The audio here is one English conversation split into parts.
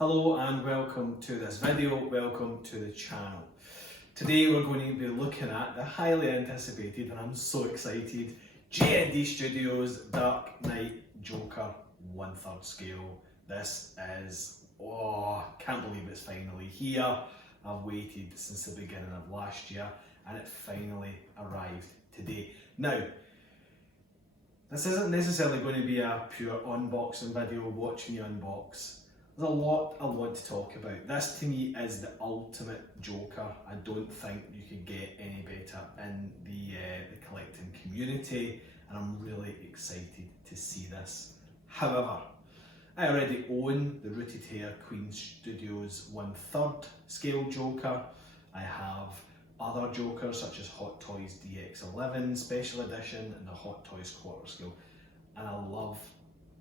Hello and welcome to this video, welcome to the channel. Today we're going to be looking at the highly anticipated, and I'm so excited, JND Studios Dark Knight Joker 1/3 scale. This is, can't believe it's finally here. I've waited since the beginning of last year and it finally arrived today. Now, this isn't necessarily going to be a pure unboxing video, watch me unbox. There's a lot I want to talk about. This to me is the ultimate Joker. I don't think you could get any better in the collecting community, and I'm really excited to see this. However, I already own the rooted hair Queen Studios 1/3 scale Joker. I have other Jokers such as Hot Toys DX11 Special Edition and the Hot Toys quarter scale, and I love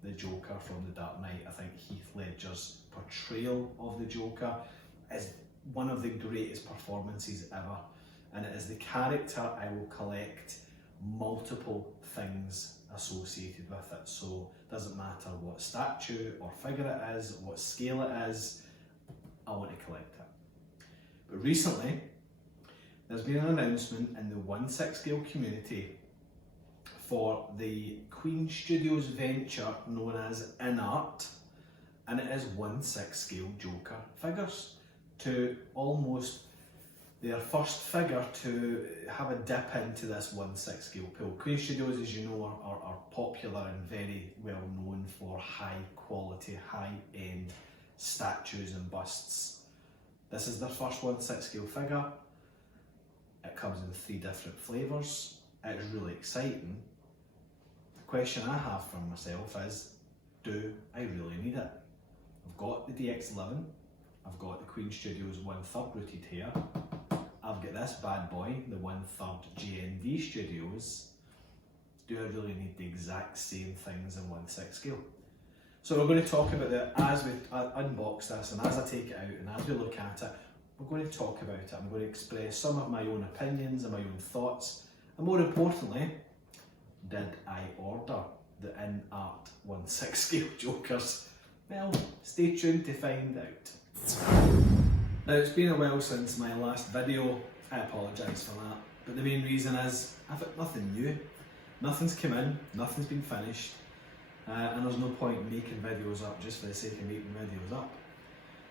the Joker from The Dark Knight. I think Heath Ledger's portrayal of the Joker is one of the greatest performances ever, and it is the character I will collect multiple things associated with it. So it doesn't matter what statue or figure it is, what scale it is, I want to collect it. But recently there's been an announcement in the 1/6 scale community for the Queen Studios venture known as InArt, and it is 1/6 scale Joker figures, to almost their first figure to have a dip into this 1/6 scale pool. Queen Studios, as you know, are popular and very well known for high quality, high end statues and busts. This is their first 1/6 scale figure. It comes in 3 different flavours. It's really exciting. The question I have for myself is, do I really need it? I've got the DX11, I've got the Queen Studios 1/3 rooted hair, I've got this bad boy, the 1/3 JND Studios. Do I really need the exact same things in 1/6 scale? So we're going to talk about that as we unbox this, and as I take it out and as we look at it, we're going to talk about it. I'm going to express some of my own opinions and my own thoughts, and more importantly, did I order the InArt 1/6 scale Jokers? Well, stay tuned to find out. Now, it's been a while since my last video. I apologise for that, but the main reason is I've got nothing new. Nothing's come in, nothing's been finished, and there's no point in making videos up just for the sake of making videos up.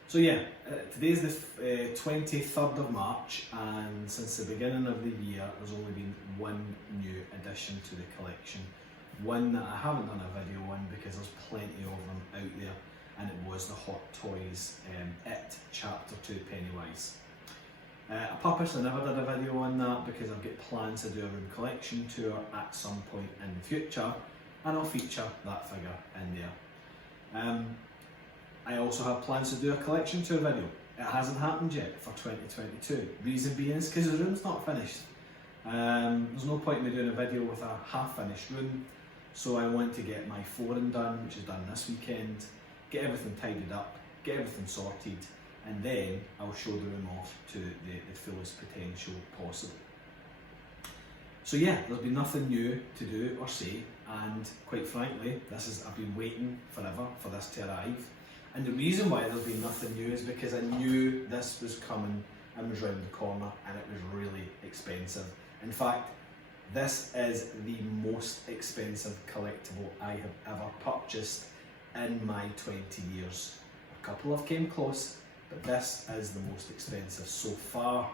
So yeah, today's the 23rd of March, and since the beginning of the year there's only been one new addition to the collection. One that I haven't done a video on because there's plenty of them out there, and it was the Hot Toys It Chapter 2 Pennywise. I purposely never did a video on that because I've got plans to do a room collection tour at some point in the future, and I'll feature that figure in there. I also have plans to do a collection tour video. It hasn't happened yet for 2022. Reason being is because the room's not finished. There's no point in me doing a video with a half finished room, so I want to get my flooring done, which is done this weekend, get everything tidied up, get everything sorted, and then I'll show the room off to the fullest potential possible. So yeah, there's been nothing new to do or say, and quite frankly, I've been waiting forever for this to arrive. And the reason why there's been nothing new is because I knew this was coming and was round the corner, and it was really expensive. In fact, this is the most expensive collectible I have ever purchased in my 20 years. A couple have came close, but this is the most expensive so far.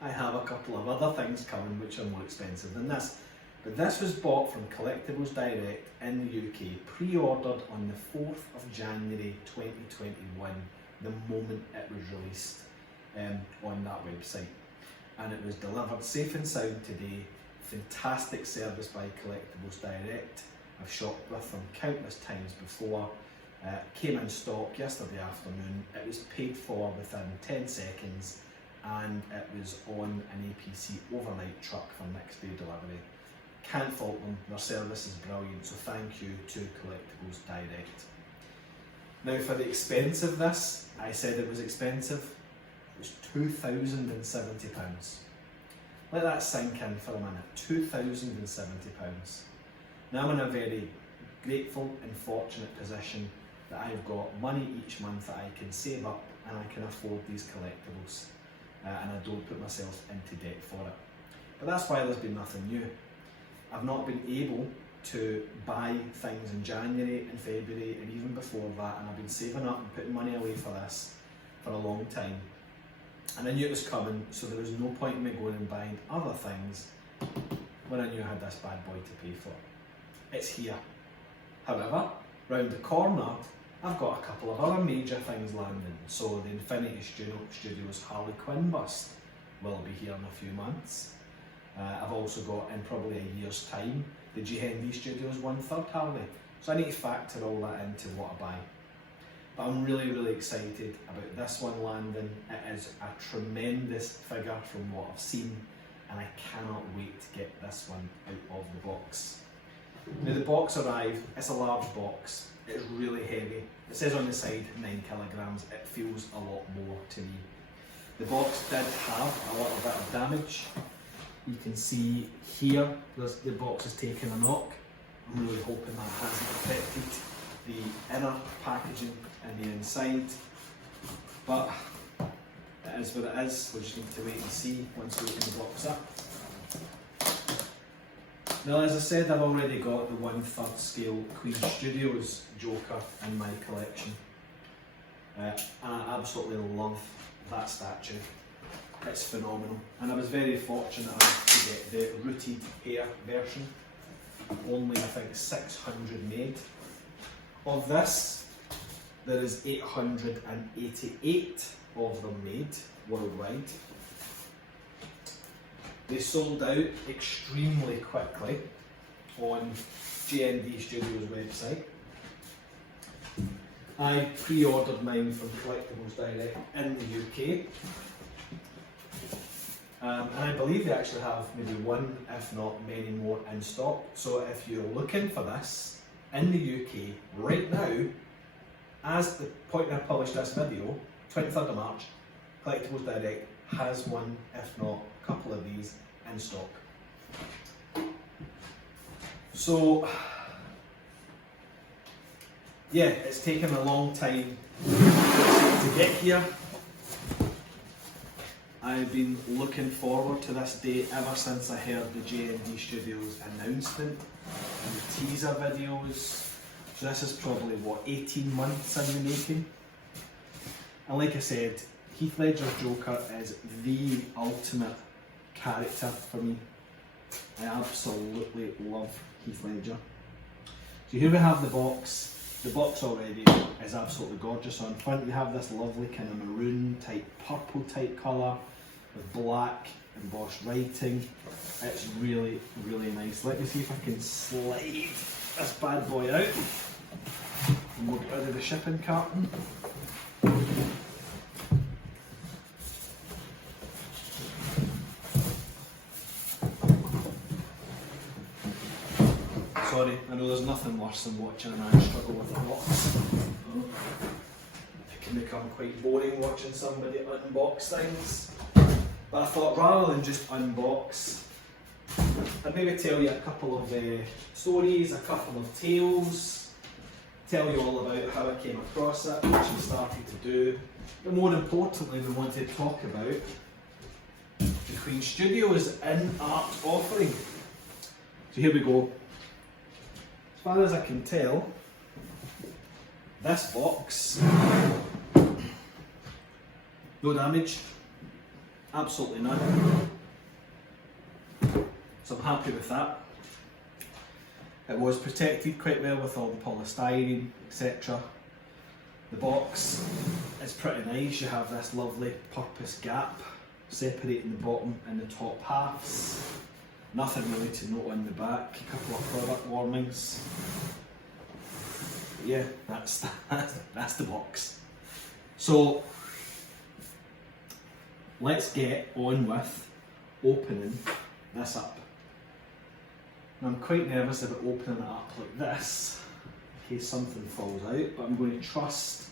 I have a couple of other things coming which are more expensive than this. But this was bought from Collectables Direct in the UK, pre-ordered on the 4th of January 2021, the moment it was released on that website. And it was delivered safe and sound today. Fantastic service by Collectables Direct. I've shopped with them countless times before. Came in stock yesterday afternoon. It was paid for within 10 seconds, and it was on an APC overnight truck for next day delivery. Can't fault them, their service is brilliant, so thank you to Collectables Direct. Now, for the expensiveness, I said it was expensive. It was £2,070. Let that sink in for a minute. £2,070. Now I'm in a very grateful and fortunate position that I've got money each month that I can save up and I can afford these collectibles, and I don't put myself into debt for it. But that's why there's been nothing new. I've not been able to buy things in January and February and even before that, and I've been saving up and putting money away for this for a long time. And I knew it was coming, so there was no point in me going and buying other things when I knew I had this bad boy to pay for. It's here. However, round the corner, I've got a couple of other major things landing. So the Infinity Studios Harley Quinn bust will be here in a few months. I've also got, in probably a year's time, the JND Studios 1/3 Harley. So I need to factor all that into what I buy. But I'm really excited about this one landing. It is a tremendous figure from what I've seen, and I cannot wait to get this one out of the box. Now the box arrived, it's a large box, it's really heavy. It says on the side 9 kilograms, it feels a lot more to me. The box did have a little bit of damage. You can see here, the box has taken a knock. I'm really hoping that hasn't affected the inner packaging and the inside. But it is what it is, we just need to wait and see once we open the box up. Now, as I said, I've already got the 1/3 scale Queen Studios Joker in my collection. And I absolutely love that statue. It's phenomenal. And I was very fortunate enough to get the rooted hair version. Only, I think, 600 made. Of this, there is 888 of them made worldwide. They sold out extremely quickly on JND Studios website. I pre-ordered mine from Collectables Direct in the UK. And I believe they actually have maybe one, if not many more in stock. So if you're looking for this in the UK right now, as the point I published this video, 23rd of March, Collectables Direct has one, if not a couple of these in stock. So, yeah, it's taken a long time to get here. I've been looking forward to this day ever since I heard the JND Studios announcement and the teaser videos. So this is probably, what, 18 months in the making? And like I said, Heath Ledger's Joker is the ultimate character for me. I absolutely love Heath Ledger. So here we have the box. The box already is absolutely gorgeous. On front we have this lovely kind of maroon type, purple type colour with black embossed writing. It's really nice. Let me see if I can slide this bad boy out and we'll get rid of the shipping carton. Sorry, I know there's nothing worse than watching a man struggle with a box. It can become quite boring watching somebody unbox things. But I thought rather than just unbox, I'd maybe tell you a couple of stories, a couple of tales, tell you all about how I came across it, which I started to do. But more importantly, we want to talk about the Queen Studios InArt offering. So here we go. As far as I can tell, this box, no damage, absolutely none. So I'm happy with that. It was protected quite well with all the polystyrene, etc. The box is pretty nice. You have this lovely purpose gap separating the bottom and the top halves. Nothing really to note on the back, a couple of product warnings. But yeah, that's the box. So let's get on with opening this up. Now, I'm quite nervous about opening it up like this in case something falls out, but I'm going to trust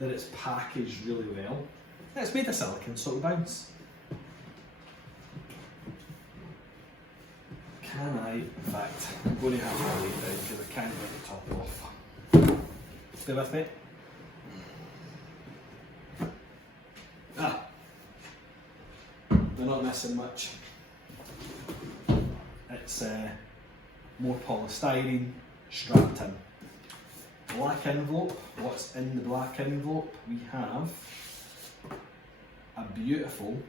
that it's packaged really well. It's made of silicone, so it'll bounce. Can I, in fact, I'm going to have to lay it down because I can't get the top off. Stay with me. They're not missing much. It's more polystyrene strapped in. Black envelope. What's in the black envelope? We have a beautiful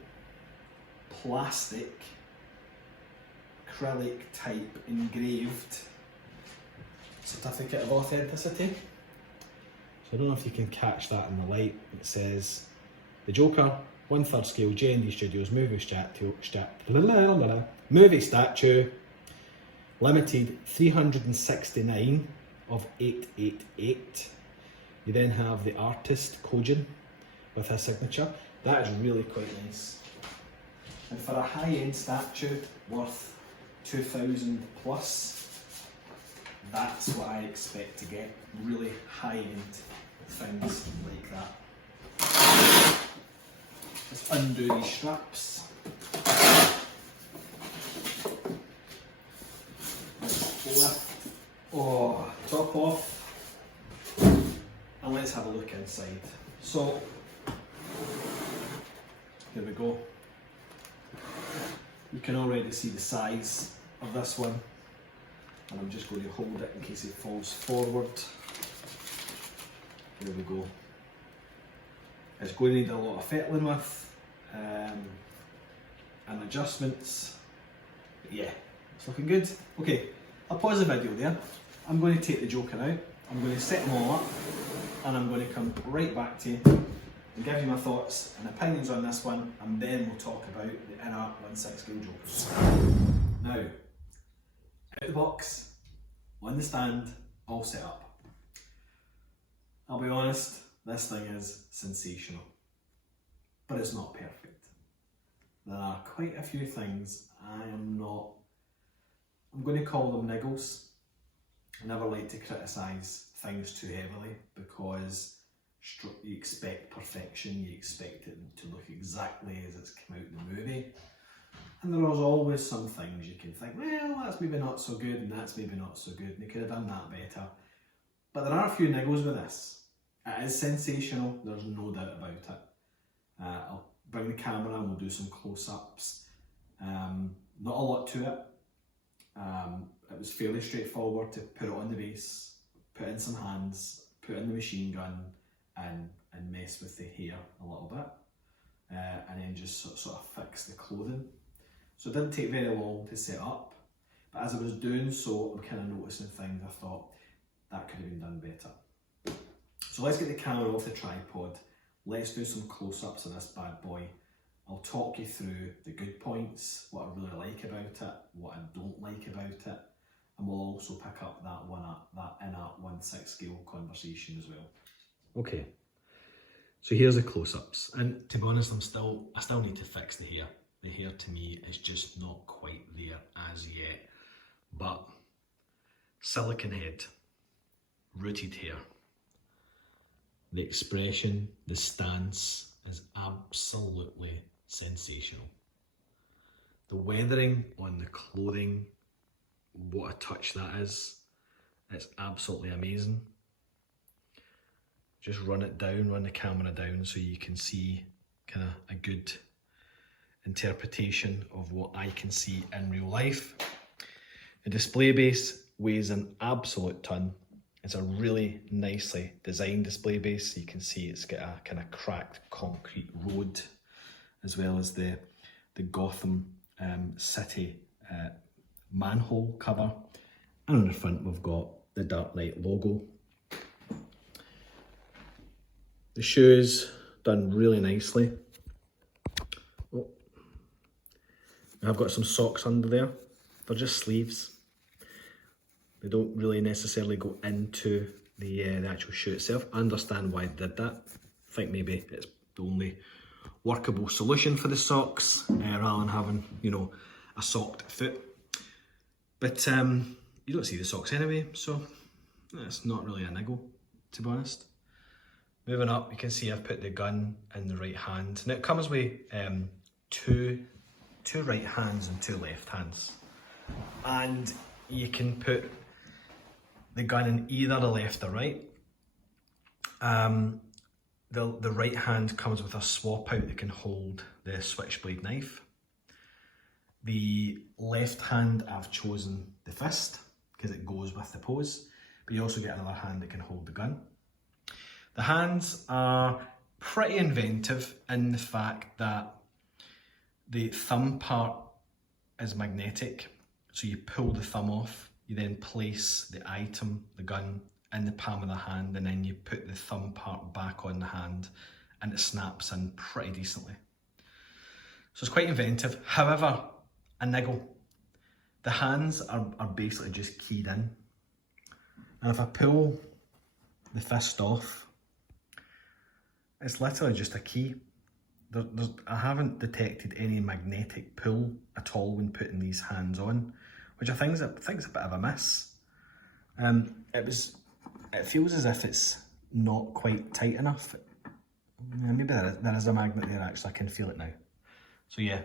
plastic acrylic type engraved certificate of authenticity. So I don't know if you can catch that in the light. It says the Joker 1/3 scale JND Studios movie statue limited 369 of 888. You then have the artist Kojin with his signature. That is really quite nice. And for a high-end statue worth 2,000 plus, that's what I expect to get. Really high-end things like that. Let's undo these straps. Let's lift, top off, and let's have a look inside. So, here we go. You can already see the size of this one, and I'm just going to hold it in case it falls forward. Here we go. It's going to need a lot of fettling with and adjustments. But yeah, it's looking good. Okay, I'll pause the video there. I'm going to take the Joker out. I'm going to set them all up, and I'm going to come right back to you and give you my thoughts and opinions on this one, and then we'll talk about the InArt 1/6 scale Jokers. Now, out the box, on the stand, all set up. I'll be honest, this thing is sensational, but it's not perfect. There are quite a few things I'm going to call them niggles. I never like to criticise things too heavily because you expect perfection, you expect it to look exactly as it's come out in the movie. And there is always some things you can think, well, that's maybe not so good, and that's maybe not so good, and they could have done that better. But there are a few niggles with this. It is sensational, there's no doubt about it. I'll bring the camera and we'll do some close-ups. Not a lot to it. It was fairly straightforward to put it on the base, put in some hands, put in the machine gun, and mess with the hair a little bit. And then just sort of fix the clothing. So it didn't take very long to set up, but as I was doing so, I'm kind of noticing things I thought that could have been done better. So let's get the camera off the tripod, let's do some close-ups of this bad boy. I'll talk you through the good points, what I really like about it, what I don't like about it, and we'll also pick up that InArt 1/6 scale conversation as well. Okay, so here's the close-ups, and to be honest, I still need to fix the hair. The hair to me is just not quite there as yet, but silicone head, rooted hair. The expression, the stance is absolutely sensational. The weathering on the clothing, what a touch that is. It's absolutely amazing. Just run it down, run the camera down so you can see kind of a good interpretation of what I can see in real life. The display base weighs an absolute ton. It's a really nicely designed display base. So you can see it's got a kind of cracked concrete road, as well as the Gotham City manhole cover. And on the front we've got the Dark Knight logo. The shoes done really nicely. Oh. I've got some socks under there. They're just sleeves. They don't really necessarily go into the actual shoe itself. I understand why they did that. I think maybe it's the only workable solution for the socks, rather than having, you know, a socked foot. But you don't see the socks anyway, so it's not really a niggle, to be honest. Moving up, you can see I've put the gun in the right hand. Now it comes with two right hands and two left hands. And you can put the gun in either the left or right. The right hand comes with a swap out that can hold the switchblade knife. The left hand, I've chosen the fist because it goes with the pose, but you also get another hand that can hold the gun. The hands are pretty inventive in the fact that the thumb part is magnetic, so you pull the thumb off, you then place the item, the gun, in the palm of the hand, and then you put the thumb part back on the hand and it snaps in pretty decently. So it's quite inventive. However, a niggle. The hands are basically just keyed in. And if I pull the fist off, it's literally just a key. I haven't detected any magnetic pull at all when putting these hands on, which I think is a bit of a miss. It feels as if it's not quite tight enough. Maybe there is a magnet there actually, I can feel it now. So yeah,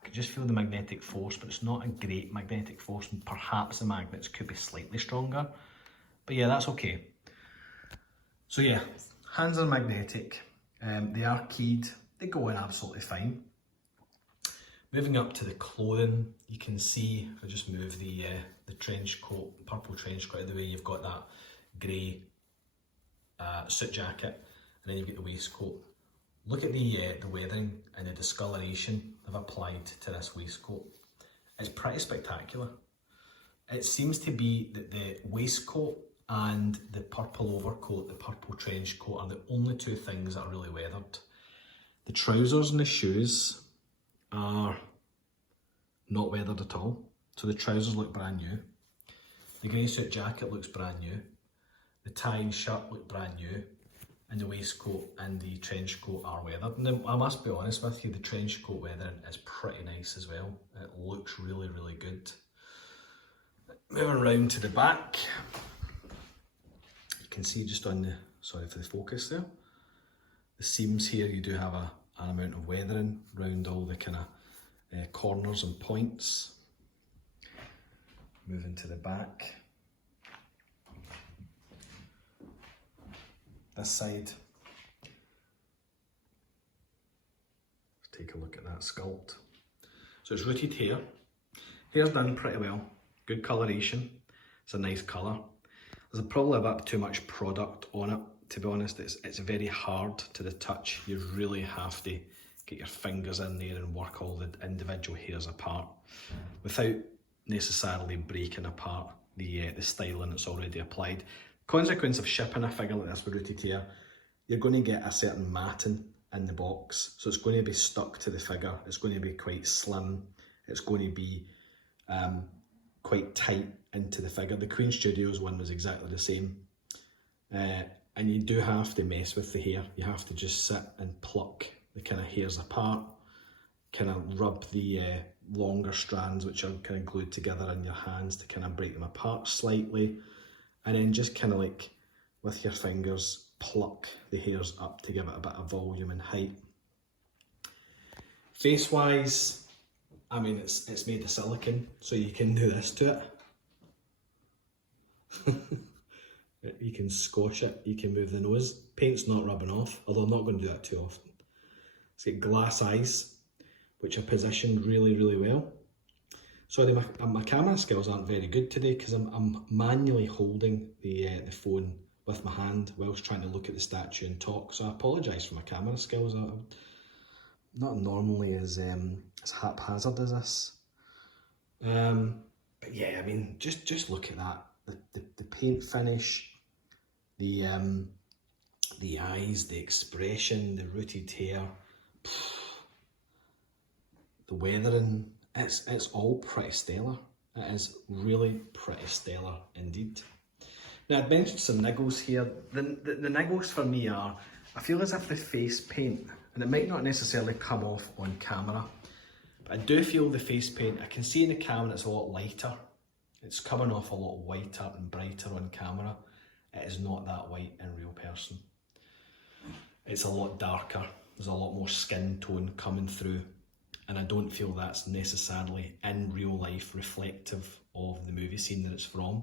I can just feel the magnetic force, but it's not a great magnetic force, and perhaps the magnets could be slightly stronger. But yeah, that's okay. So yeah, hands are magnetic, they are keyed, they go in absolutely fine. Moving up to the clothing, you can see, if I just move the trench coat, purple trench coat out of the way, you've got that grey suit jacket, and then you've got the waistcoat. Look at the weathering and the discoloration I've applied to this waistcoat. It's pretty spectacular. It seems to be that the waistcoat and the purple overcoat, the purple trench coat, are the only two things that are really weathered. The trousers and the shoes are not weathered at all. So the trousers look brand new. The grey suit jacket looks brand new. The tie and shirt look brand new. And the waistcoat and the trench coat are weathered. And then, I must be honest with you, the trench coat weathering is pretty nice as well. It looks really, really good. Moving around to the back, you can see just on the, sorry for the focus there, the seams here, you do have an amount of weathering around all the kind of corners and points. Moving to the back. This side. Let's take a look at that sculpt. So it's rooted hair. Hair's done pretty well. Good coloration. It's a nice colour. There's probably a bit too much product on it, to be honest. It's very hard to the touch. You really have to get your fingers in there and work all the individual hairs apart without necessarily breaking apart the styling that's already applied. Consequence of shipping a figure like this with rooted hair, you're going to get a certain matting in the box, so it's going to be stuck to the figure. It's going to be quite slim. It's going to be quite tight into the figure. The Queen Studios one was exactly the same, and you do have to mess with the hair. You have to just sit and pluck the kind of hairs apart, kind of rub the longer strands which are kind of glued together in your hands to kind of break them apart slightly, and then just kind of like with your fingers pluck the hairs up to give it a bit of volume and height. Face wise, I mean it's made of silicone, so you can do this to it. You can squash it, you can move the nose. Paint's not rubbing off, although I'm not going to do that too often. It's got glass eyes, which are positioned really, really well. Sorry, my camera skills aren't very good today because I'm manually holding the phone with my hand whilst trying to look at the statue and talk. So I apologise for my camera skills. I'm not normally as haphazard as this. But yeah, I mean, just look at that. The paint finish, the eyes, the expression, the rooted hair, the weathering. It's all pretty stellar. It is really pretty stellar indeed. Now I'd mentioned some niggles here. The niggles for me are, I feel as if the face paint, and it might not necessarily come off on camera, but I do feel the face paint, I can see in the camera it's a lot lighter. It's coming off a lot whiter and brighter on camera. It is not that white in real person. It's a lot darker. There's a lot more skin tone coming through. And I don't feel that's necessarily in real life reflective of the movie scene that it's from.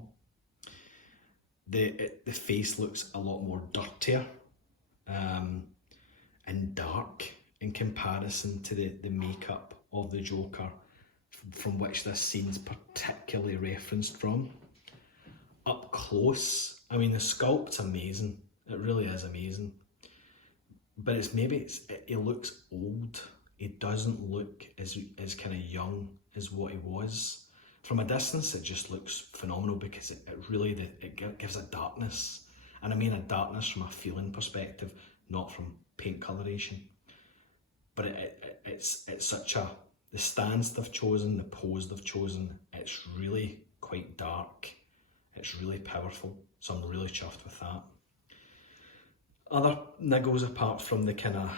The face looks a lot more dirtier and dark in comparison to the makeup of the Joker from which this scene's particularly referenced from. Up close, I mean, the sculpt's amazing. It really is amazing. But it looks old. He doesn't look as kind of young as what he was. From a distance, it just looks phenomenal because it really gives a darkness. And I mean a darkness from a feeling perspective, not from paint coloration. But it's such a, the stance they've chosen, the pose they've chosen, it's really quite dark. It's really powerful. So I'm really chuffed with that. Other niggles apart from the kind of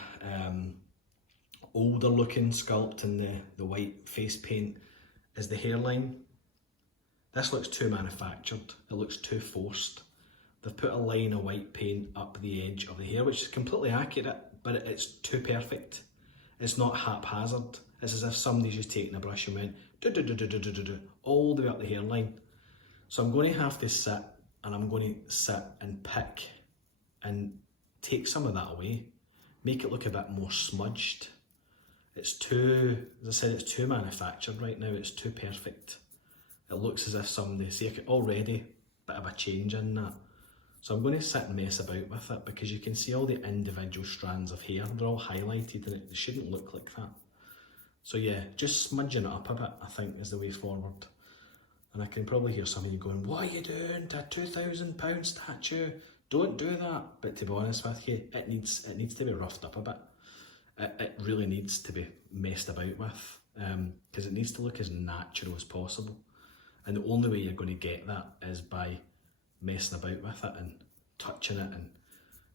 older looking sculpt and the white face paint is the hairline. This looks too manufactured. It looks too forced. They've put a line of white paint up the edge of the hair, which is completely accurate, but it's too perfect. It's not haphazard. It's as if somebody's just taken a brush and went all the way up the hairline. So I'm going to have to sit and pick and take some of that away, make it look a bit more smudged. It's too, as I said, it's too manufactured right now. It's too perfect. It looks as if somebody, already a bit of a change in that. So I'm going to sit and mess about with it because you can see all the individual strands of hair. They're all highlighted and it shouldn't look like that. So yeah, just smudging it up a bit, I think, is the way forward. And I can probably hear some of you going, what are you doing to a £2,000 statue? Don't do that. But to be honest with you, it needs to be roughed up a bit. It really needs to be messed about with because it needs to look as natural as possible. And the only way you're going to get that is by messing about with it and touching it and,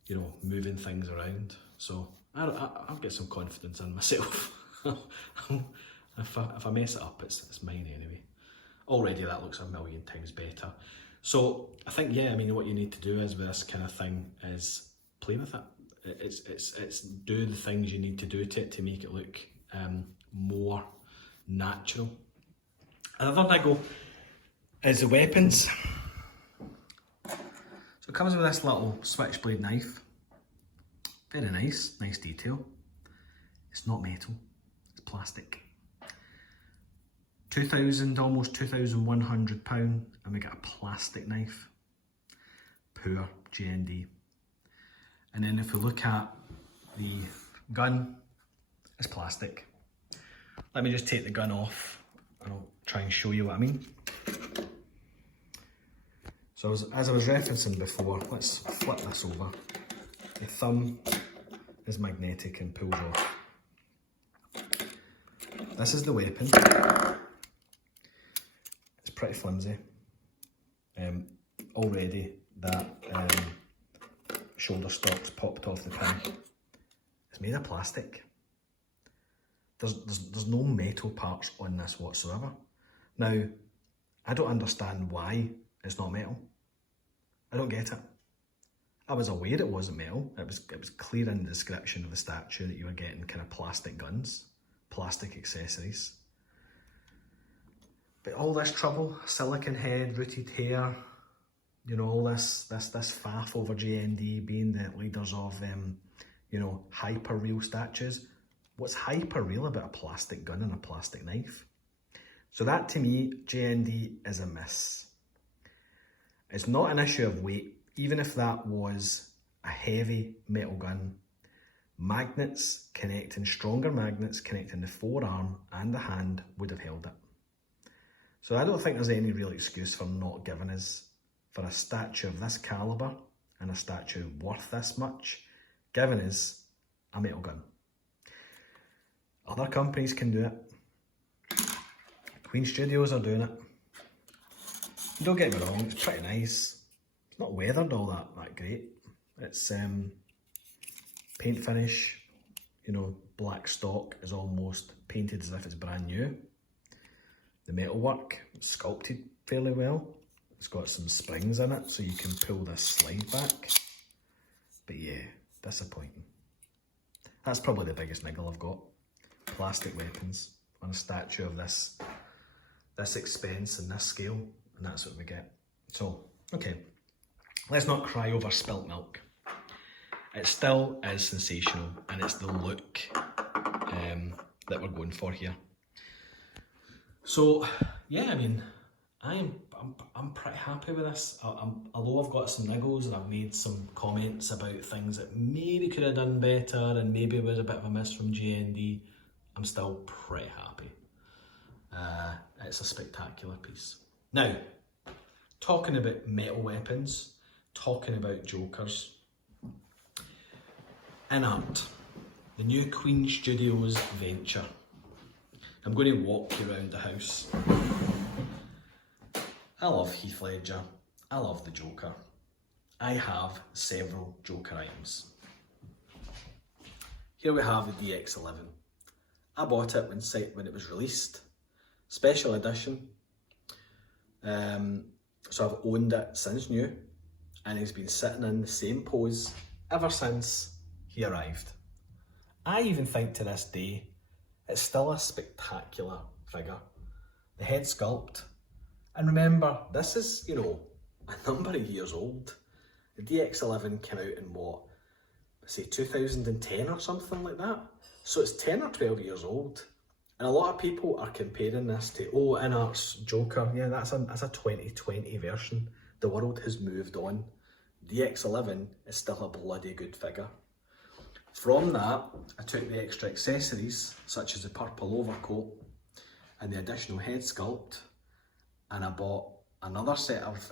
you know, moving things around. So I'll get some confidence in myself. If I mess it up, it's mine anyway. Already that looks a million times better. So I think, yeah, I mean, what you need to do is with this kind of thing is play with it. It's do the things you need to do to make it look more natural. Another niggle is the weapons. So it comes with this little switchblade knife. Very nice detail. It's not metal, it's plastic. Almost £2,100, and we get a plastic knife. Poor JND. And then if we look at the gun, it's plastic. Let me just take the gun off and I'll try and show you what I mean. So as I was referencing before, let's flip this over. The thumb is magnetic and pulls off. This is the weapon. It's pretty flimsy. Already that shoulder stock's popped off the pin. It's made of plastic. There's no metal parts on this whatsoever. Now, I don't understand why it's not metal. I don't get it. I was aware it wasn't metal. It was clear in the description of the statue that you were getting kind of plastic guns, plastic accessories. But all this trouble, silicone head, rooted hair, you know, all this faff over JND being the leaders of you know, hyper real statues. What's hyper real about a plastic gun and a plastic knife? So that to me, JND is a miss. It's not an issue of weight. Even if that was a heavy metal gun, stronger magnets connecting the forearm and the hand would have held it. So I don't think there's any real excuse for not giving us, for a statue of this calibre and a statue worth this much, giving us a metal gun. Other companies can do it. Queen Studios are doing it. Don't get me wrong, it's pretty nice. It's not weathered all that great. It's paint finish, you know, black stock is almost painted as if it's brand new. The metalwork is sculpted fairly well. It's got some springs in it so you can pull this slide back. But yeah, disappointing. That's probably the biggest niggle I've got. Plastic weapons on a statue of this expense and this scale, and that's what we get. So, okay, let's not cry over spilt milk. it still is sensational, and it's the look that we're going for here. So yeah, I mean, I'm pretty happy with this. Although I've got some niggles and I've made some comments about things that maybe could have done better and maybe was a bit of a miss from JND, I'm still pretty happy. It's a spectacular piece. Now, talking about metal weapons, talking about jokers, InArt, the new Queen Studios venture. I'm going to walk you around the house. I love Heath Ledger, I love the Joker. I have several Joker items. Here we have the DX11. I bought it when it was released, special edition. So I've owned it since new, and he's been sitting in the same pose ever since he arrived. I even think to this day, it's still a spectacular figure. The head sculpt, and remember, this is, you know, a number of years old. The DX11 came out in what, say 2010 or something like that? So it's 10 or 12 years old. And a lot of people are comparing this to, oh, InArt's Joker. Yeah, that's a 2020 version. The world has moved on. DX11 is still a bloody good figure. From that, I took the extra accessories, such as the purple overcoat and the additional head sculpt, and I bought another set of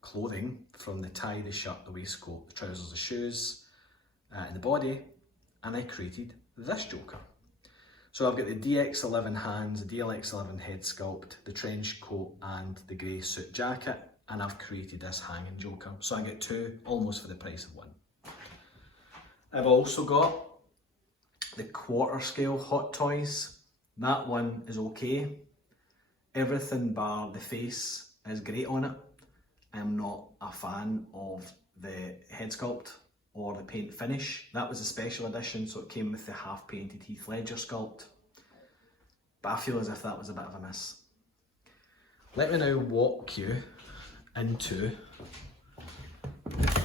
clothing from the tie, the shirt, the waistcoat, the trousers, the shoes, and the body, and I created this Joker. So I've got the DX11 hands, the DLX11 head sculpt, the trench coat and the grey suit jacket, and I've created this hanging Joker. So I get two almost for the price of one. I've also got the quarter scale Hot Toys. That one is okay. Everything bar the face is great on it. I'm not a fan of the head sculpt or the paint finish. That was a special edition, so it came with the half painted Heath Ledger sculpt. But I feel as if that was a bit of a miss. Let me now walk you into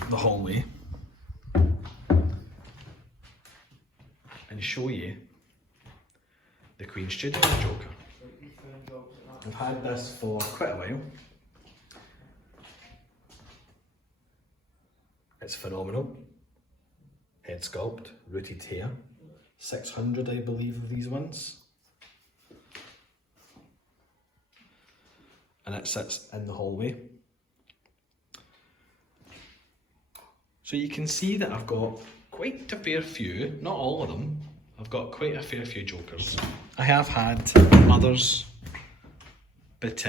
the hallway and show you the Queen Studios Joker. I've had this for quite a while. It's phenomenal. Head sculpt, rooted hair. 600 I believe of these ones. And it sits in the hallway. So you can see that I've got quite a fair few, not all of them, I've got quite a fair few Jokers. I have had others, but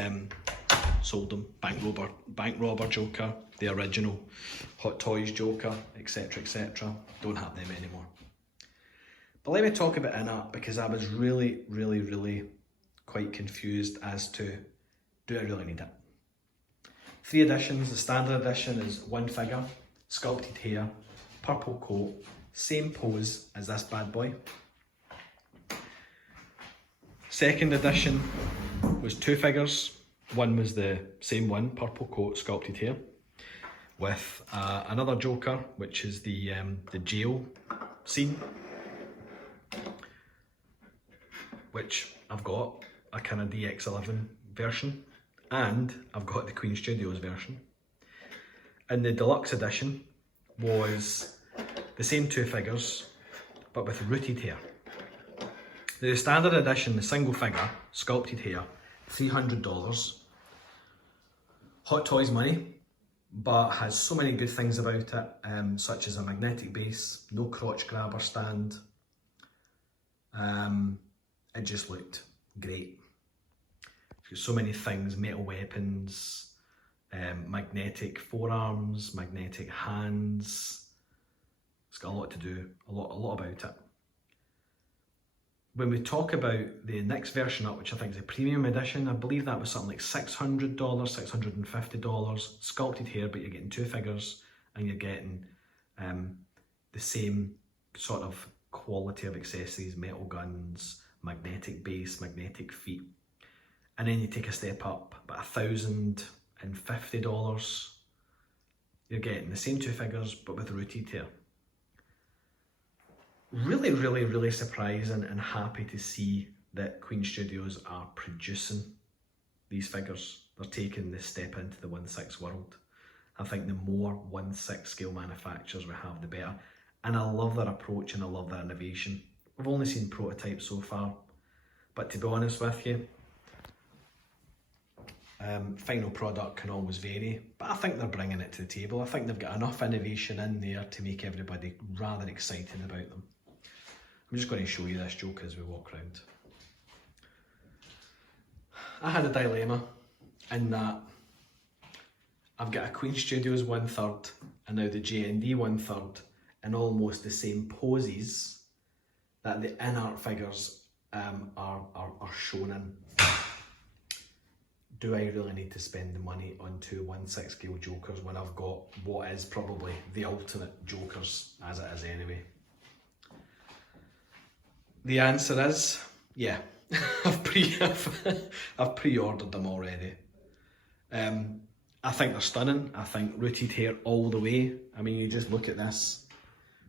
sold them. Bank robber Joker, the original Hot Toys Joker, etc, etc. Don't have them anymore. But let me talk about InArt, because I was really quite confused as to, do I really need it? 3 editions. The standard edition is one figure, sculpted hair, purple coat, same pose as this bad boy. Second edition was 2 figures. One was the same one, purple coat, sculpted hair, with another Joker, which is the jail scene, which I've got a kind of DX11 version, and I've got the Queen Studios version. And the deluxe edition was the same 2 figures, but with rooted hair. The standard edition, the single figure, sculpted hair, $300. Hot Toys money, but has so many good things about it, such as a magnetic base, no crotch grabber stand. It just looked great. So many things, metal weapons, magnetic forearms, magnetic hands. It's got a lot to do, a lot about it. When we talk about the next version up, which I think is a premium edition, I believe that was something like $600, $650, sculpted hair, but you're getting 2 figures and you're getting the same sort of quality of accessories, metal guns, magnetic base, magnetic feet. And then you take a step up, about $1,050, you're getting the same 2 figures, but with rooted hair. really surprising and happy to see that Queen Studios are producing these figures. They're taking this step into the 1/6 world. I think the more 1/6 scale manufacturers we have, the better. And I love their approach and I love their innovation. We've only seen prototypes so far, but to be honest with you, final product can always vary, but I think they're bringing it to the table. I think they've got enough innovation in there to make everybody rather excited about them. I'm just going to show you this joke as we walk around. I had a dilemma in that I've got a Queen Studios 1/3 and now the JND 1/3 in almost the same poses that the InArt figures are shown in. Do I really need to spend the money on two 1/6 scale jokers when I've got what is probably the ultimate jokers as it is anyway? The answer is, yeah, I've pre-ordered them already. I think they're stunning. I think rooted hair all the way. I mean, you just look at this.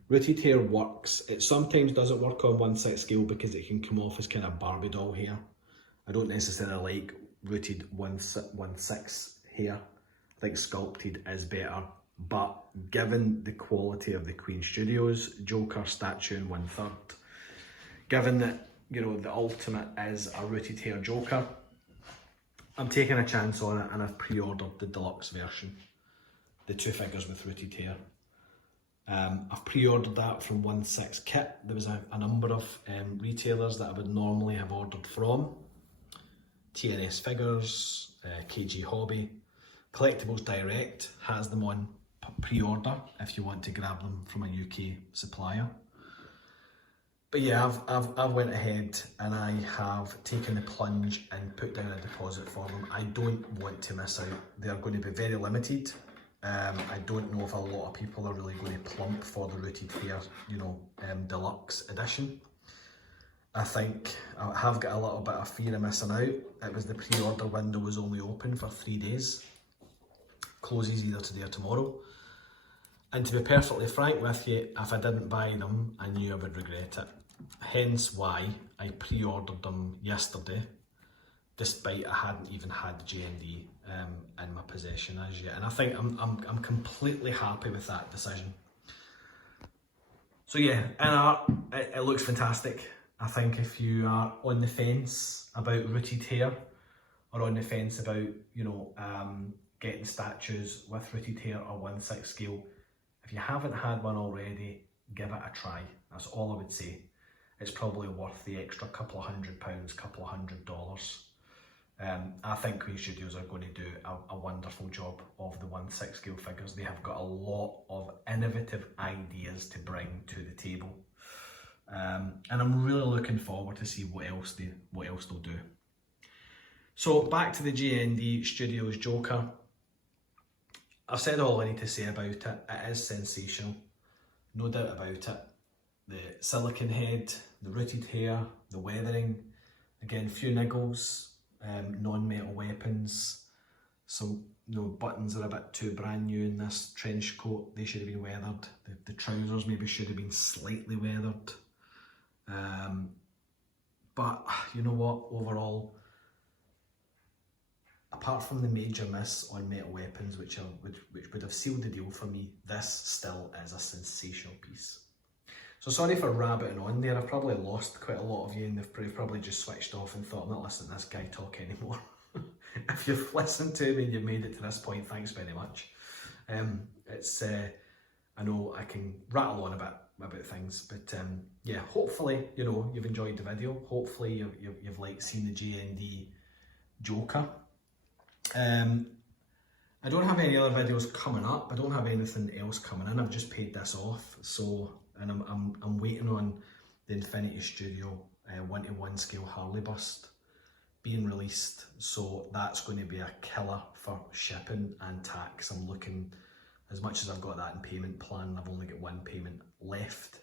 Rooted hair works. It sometimes doesn't work on 1/6 scale because it can come off as kind of Barbie doll hair. I don't necessarily like rooted 1/6 hair. I think sculpted is better. But given the quality of the Queen Studios Joker statue in 1/3, given that, you know, the ultimate is a rooted hair Joker, I'm taking a chance on it and I've pre-ordered the deluxe version, the two figures with rooted hair. I've pre-ordered that from 1/6 Kit. There was a number of retailers that I would normally have ordered from. TNS Figures, KG Hobby, Collectibles Direct has them on pre-order if you want to grab them from a UK supplier. But yeah, I've went ahead and I have taken the plunge and put down a deposit for them. I don't want to miss out. They're going to be very limited. I don't know if a lot of people are really going to plump for the rooted hair, you know, deluxe edition. I think I have got a little bit of fear of missing out. It was the pre-order window was only open for 3 days. Closes either today or tomorrow. And to be perfectly frank with you, if I didn't buy them, I knew I would regret it. Hence why I pre-ordered them yesterday, despite I hadn't even had the JND in my possession as yet. And I think I'm completely happy with that decision. So yeah, InArt, it looks fantastic. I think if you are on the fence about rooted hair, or on the fence about, you know, getting statues with rooted hair or 1/6 scale, if you haven't had one already, give it a try. That's all I would say. It's probably worth the extra couple of £100, couple of $100. I think Queen Studios are going to do a wonderful job of the 1/6 scale figures. They have got a lot of innovative ideas to bring to the table. And I'm really looking forward to see what else they'll do. So back to the JND Studios Joker. I've said all I need to say about it. It is sensational, no doubt about it. The silicone head, the rooted hair, the weathering, again, few niggles, non-metal weapons. Some, you know, buttons are a bit too brand new in this trench coat. They should have been weathered. The trousers maybe should have been slightly weathered. But you know what, overall, apart from the major miss on metal weapons, which would have sealed the deal for me, this still is a sensational piece. So sorry for rabbiting on there. I've probably lost quite a lot of you and they've probably just switched off and thought, I'm not listening to this guy talk anymore. If you've listened to me and you've made it to this point, thanks very much. I know I can rattle on a bit about things, but yeah, hopefully, you know, you've enjoyed the video. Hopefully you've liked seeing the JND Joker. I don't have any other videos coming up. I don't have anything else coming in. I've just paid this off, so, and I'm waiting on the Infinity Studio 1:1 scale Harley bust being released. So that's going to be a killer for shipping and tax. I'm looking, as much as I've got that in payment plan, I've only got one payment left.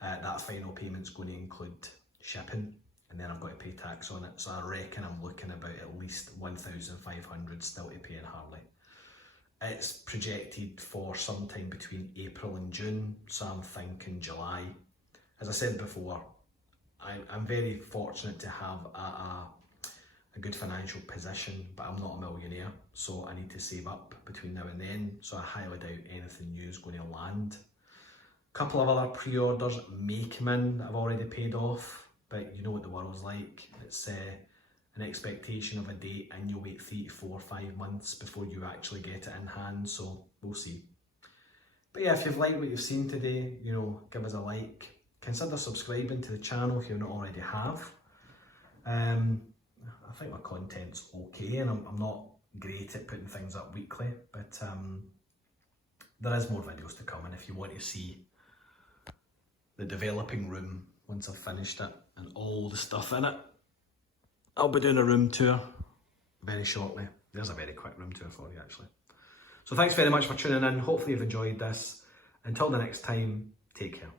That final payment's going to include shipping, and then I've got to pay tax on it. So I reckon I'm looking about at least 1,500 still to pay in Harley. It's projected for sometime between April and June, so I'm thinking July as I said before, I'm very fortunate to have a good financial position, but I'm not a millionaire, so I need to save up between now and then, so I highly doubt anything new is going to land. A couple of other pre-orders may come in that I've already paid off, but you know what the world's like. It's an expectation of a date and you'll wait 3 to 4 or 5 months before you actually get it in hand, so we'll see. But yeah, if you've liked what you've seen today, you know, give us a like. Consider subscribing to the channel if you not already have. I think my content's okay, and I'm not great at putting things up weekly, but there is more videos to come, and if you want to see the developing room once I've finished it and all the stuff in it, I'll be doing a room tour very shortly. There's a very quick room tour for you actually. So thanks very much for tuning in. Hopefully you've enjoyed this. Until the next time, take care.